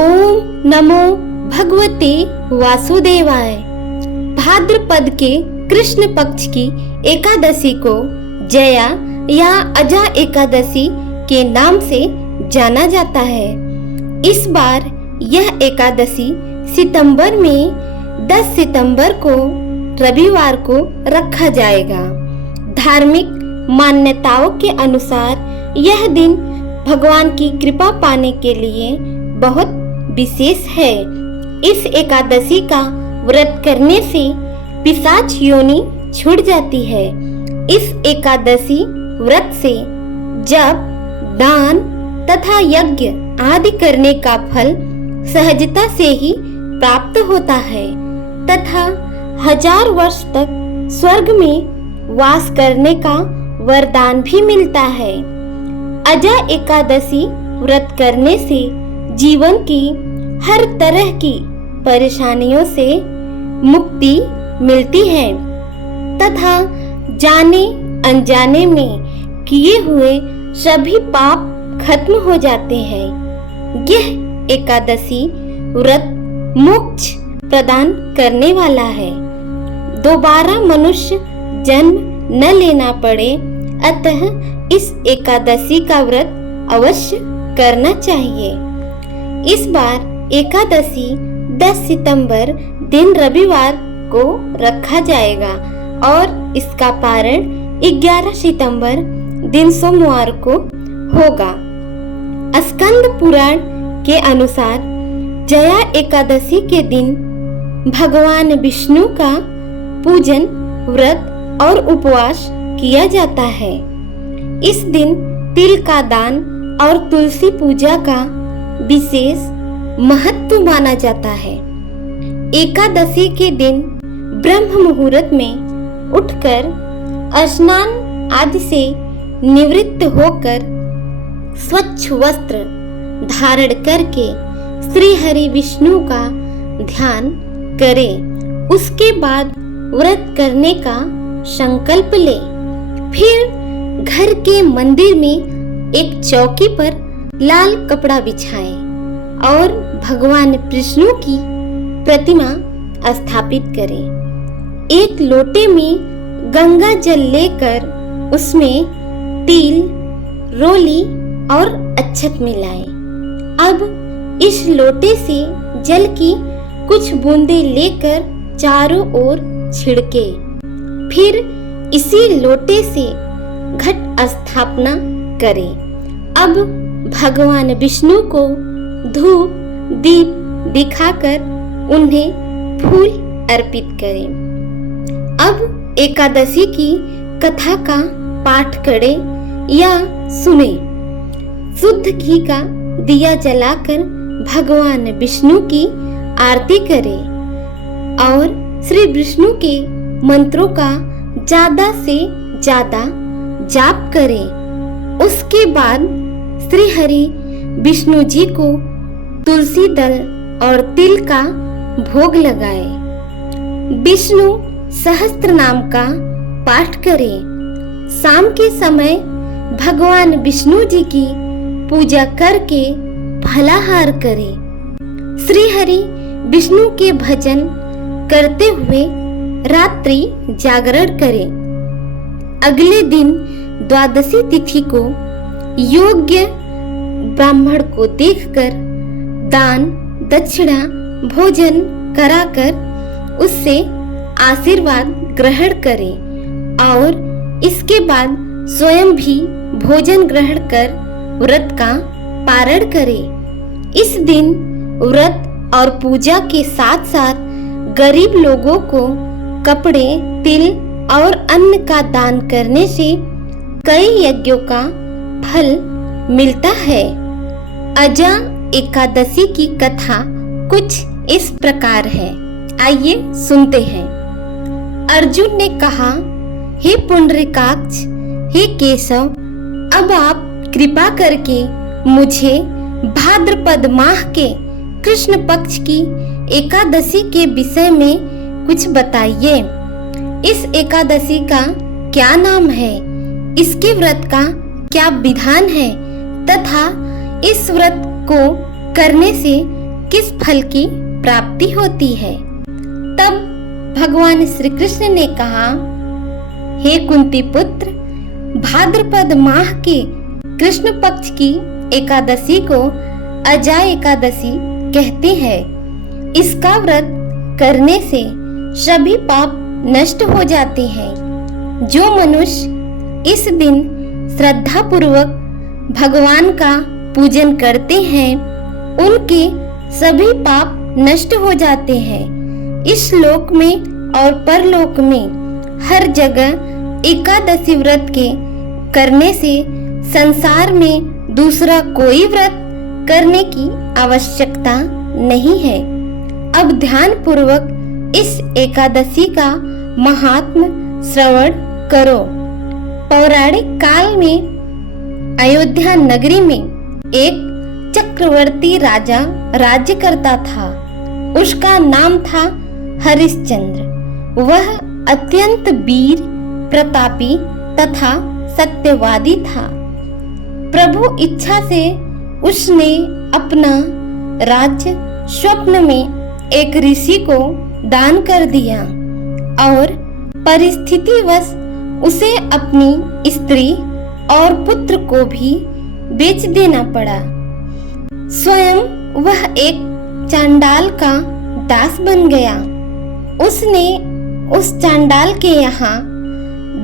ओम नमो भगवते वासुदेवाय। भाद्रपद के कृष्ण पक्ष की एकादशी को जया या अजा एकादशी के नाम से जाना जाता है। इस बार यह एकादशी सितंबर में 10 सितंबर को रविवार को रखा जाएगा। धार्मिक मान्यताओं के अनुसार यह दिन भगवान की कृपा पाने के लिए बहुत विशेष है। इस एकादशी का व्रत करने से पिशाच योनि छूट जाती है। इस एकादशी व्रत से जप, दान तथा यज्ञ आदि करने का फल सहजता से ही प्राप्त होता है तथा 1000 वर्ष तक स्वर्ग में वास करने का वरदान भी मिलता है। अजा एकादशी व्रत करने से जीवन की हर तरह की परेशानियों से मुक्ति मिलती है तथा जाने अनजाने में किए हुए सभी पाप खत्म हो जाते हैं। यह एकादशी व्रत मोक्ष प्रदान करने वाला है। दोबारा मनुष्य जन्म न लेना पड़े, अतः इस एकादशी का व्रत अवश्य करना चाहिए। इस बार एकादशी 10 सितंबर दिन रविवार को रखा जाएगा और इसका पारण 11 सितंबर दिन सोमवार को होगा। स्कंद पुराण के अनुसार जया एकादशी के दिन भगवान विष्णु का पूजन, व्रत और उपवास किया जाता है। इस दिन तिल का दान और तुलसी पूजा का विशेष महत्व माना जाता है। एकादशी के दिन ब्रह्म मुहूर्त में उठकर स्नान आदि से निवृत्त होकर स्वच्छ वस्त्र धारण करके श्री हरि विष्णु का ध्यान करें। उसके बाद व्रत करने का संकल्प ले। फिर घर के मंदिर में एक चौकी पर लाल कपड़ा बिछाएं और भगवान विष्णु की प्रतिमा स्थापित करें। एक लोटे में गंगा जल लेकर उसमें तिल, रोली और अक्षत मिलाएं। अब इस लोटे से जल की कुछ बूंदें लेकर चारों ओर छिड़के। फिर इसी लोटे से घट स्थापना करें। अब भगवान विष्णु को धूप दीप दिखाकर उन्हें फूल अर्पित करें। अब एकादशी की कथा का पाठ करें या सुने। शुद्ध घी का दिया जलाकर भगवान विष्णु की आरती करें और श्री विष्णु के मंत्रों का ज्यादा से ज्यादा जाप करें। उसके बाद श्री हरि विष्णु जी को तुलसी दल और तिल का भोग लगाए। विष्णु सहस्त्र नाम का पाठ करें। शाम के समय भगवान विष्णु जी की पूजा करके फलाहार करें। श्री हरि विष्णु के भजन करते हुए रात्रि जागरण करें। अगले दिन द्वादशी तिथि को योग्य ब्राह्मण को देखकर दान दक्षिणा भोजन कराकर उससे आशीर्वाद ग्रहण करें और इसके बाद स्वयं भी भोजन ग्रहण कर व्रत का पारण करें। इस दिन व्रत और पूजा के साथ साथ गरीब लोगों को कपड़े, तिल और अन्न का दान करने से कई यज्ञों का फल मिलता है। अजा एकादशी की कथा कुछ इस प्रकार है, आइए सुनते हैं। अर्जुन ने कहा, हे पुंडरीकाक्ष, हे केशव, अब आप कृपा करके मुझे भाद्रपद माह के कृष्ण पक्ष की एकादशी के विषय में कुछ बताइए। इस एकादशी का क्या नाम है, इसके व्रत का क्या विधान है तथा इस व्रत को करने से किस फल की प्राप्ति होती है। तब भगवान श्री कृष्ण ने कहा, हे कुंती पुत्र, भाद्रपद माह के कृष्ण पक्ष की एकादशी को अजा एकादशी कहते हैं। इसका व्रत करने से सभी पाप नष्ट हो जाते हैं। जो मनुष्य इस दिन श्रद्धा पूर्वक भगवान का पूजन करते हैं, उनके सभी पाप नष्ट हो जाते हैं। इस लोक में और परलोक में हर जगह एकादशी व्रत के करने से संसार में दूसरा कोई व्रत करने की आवश्यकता नहीं है। अब ध्यान पूर्वक इस एकादशी का महात्म्य श्रवण करो। पौराणिक काल में अयोध्या नगरी में एक चक्रवर्ती राजा राज्य करता था। उसका नाम था हरिश्चंद्र। वह अत्यंत वीर, प्रतापी तथा सत्यवादी था। प्रभु इच्छा से उसने अपना राज्य स्वप्न में एक ऋषि को दान कर दिया और परिस्थितिवश उसे अपनी स्त्री और पुत्र को भी बेच देना पड़ा। स्वयं वह एक चांडाल का दास बन गया। उसने उस चांडाल के यहाँ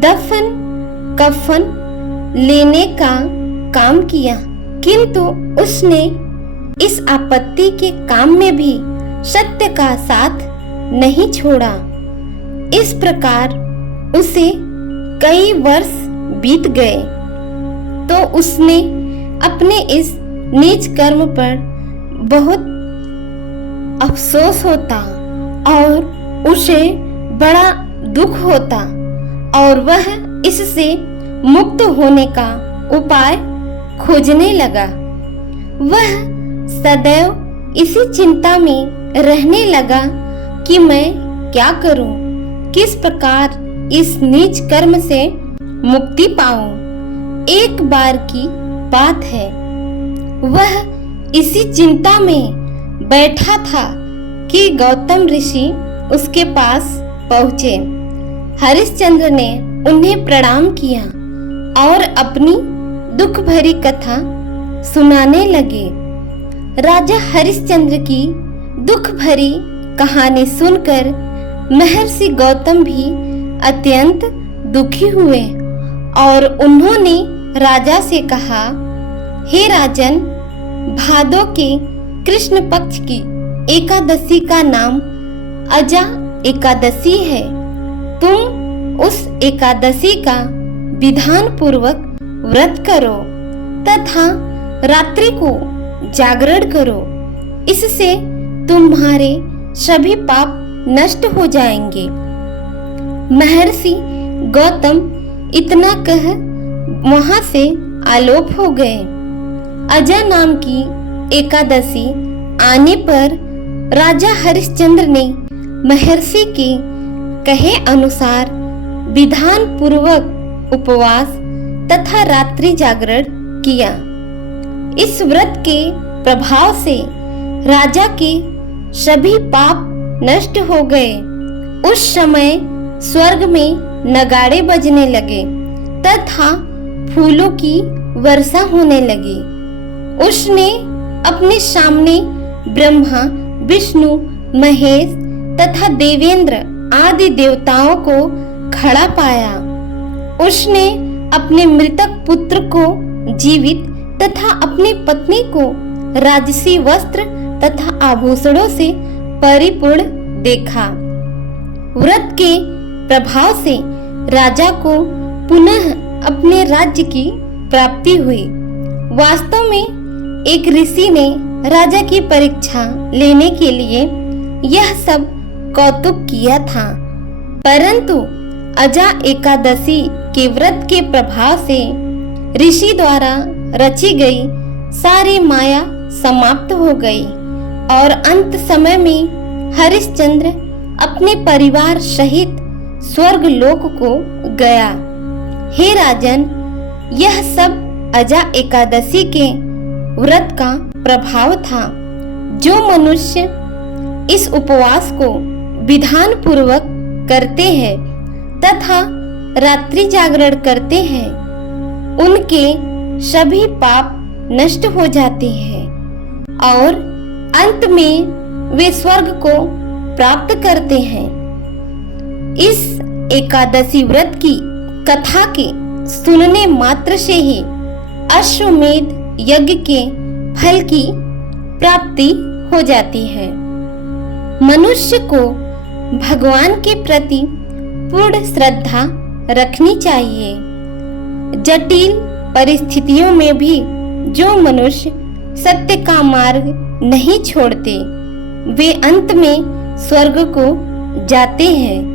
दफन कफन लेने का काम किया, किंतु उसने इस आपत्ति के काम में भी सत्य का साथ नहीं छोड़ा। इस प्रकार उसे कई वर्ष बीत गए तो उसने अपने इस नीच कर्म पर बहुत अफसोस होता और उसे बड़ा दुख होता और वह इससे मुक्त होने का उपाय खोजने लगा। वह सदैव इसी चिंता में रहने लगा कि मैं क्या करूं, किस प्रकार इस नीच कर्म से मुक्ति पाऊं। एक बार की बात है, वह इसी चिंता में बैठा था कि गौतम ऋषि उसके पास पहुँचे। हरिश्चंद्र ने उन्हें प्रणाम किया और अपनी दुख भरी कथा सुनाने लगे। राजा हरिश्चंद्र की दुख भरी कहानी सुनकर महर्षि गौतम भी अत्यंत दुखी हुए और उन्होंने राजा से कहा, हे राजन, भादो के कृष्ण पक्ष की एकादशी का नाम अजा एकादशी है। तुम उस एकादशी का विधान पूर्वक व्रत करो तथा रात्रि को जागरण करो। इससे तुम्हारे सभी पाप नष्ट हो जाएंगे। महर्षि गौतम इतना कह वहां से आलोप हो गए। अजा नाम की एकादशी आने पर राजा हरिश्चंद्र ने महर्षि के कहे अनुसार विधान पूर्वक उपवास तथा रात्रि जागरण किया। इस व्रत के प्रभाव से राजा के सभी पाप नष्ट हो गए। उस समय स्वर्ग में नगाड़े बजने लगे तथा फूलों की वर्षा होने लगी। उसने अपने सामने ब्रह्मा, विष्णु, महेश तथा देवेंद्र आदि देवताओं को खड़ा पाया। उसने अपने मृतक पुत्र को जीवित तथा अपनी पत्नी को राजसी वस्त्र तथा आभूषणों से परिपूर्ण देखा। व्रत के प्रभाव से राजा को पुनः अपने राज्य की प्राप्ति हुई। वास्तव में एक ऋषि ने राजा की परीक्षा लेने के लिए यह सब कौतुक किया था, परंतु अजा एकादशी के व्रत के प्रभाव से ऋषि द्वारा रची गई सारी माया समाप्त हो गई और अंत समय में हरिश्चंद्र अपने परिवार सहित स्वर्ग लोक को गया। हे राजन, यह सब अजा एकादशी के व्रत का प्रभाव था। जो मनुष्य इस उपवास को विधान पूर्वक करते हैं तथा रात्रि जागरण करते हैं, उनके सभी पाप नष्ट हो जाते हैं और अंत में वे स्वर्ग को प्राप्त करते हैं। इस एकादशी व्रत की कथा के सुनने मात्र से ही अश्वमेध यज्ञ के फल की प्राप्ति हो जाती है। मनुष्य को भगवान के प्रति पूर्ण श्रद्धा रखनी चाहिए। जटिल परिस्थितियों में भी जो मनुष्य सत्य का मार्ग नहीं छोड़ते, वे अंत में स्वर्ग को जाते हैं।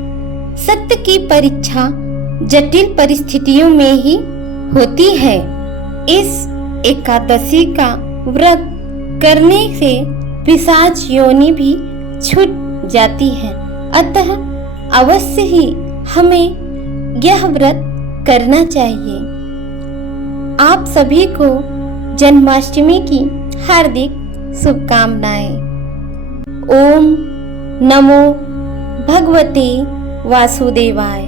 सत्य की परीक्षा जटिल परिस्थितियों में ही होती है। इस एकादशी का व्रत करने से पिशाच योनि भी छूट जाती है। अतः अवश्य ही हमें यह व्रत करना चाहिए। आप सभी को जन्माष्टमी की हार्दिक शुभकामनाएं। ओम नमो भगवते वासुदेवाय।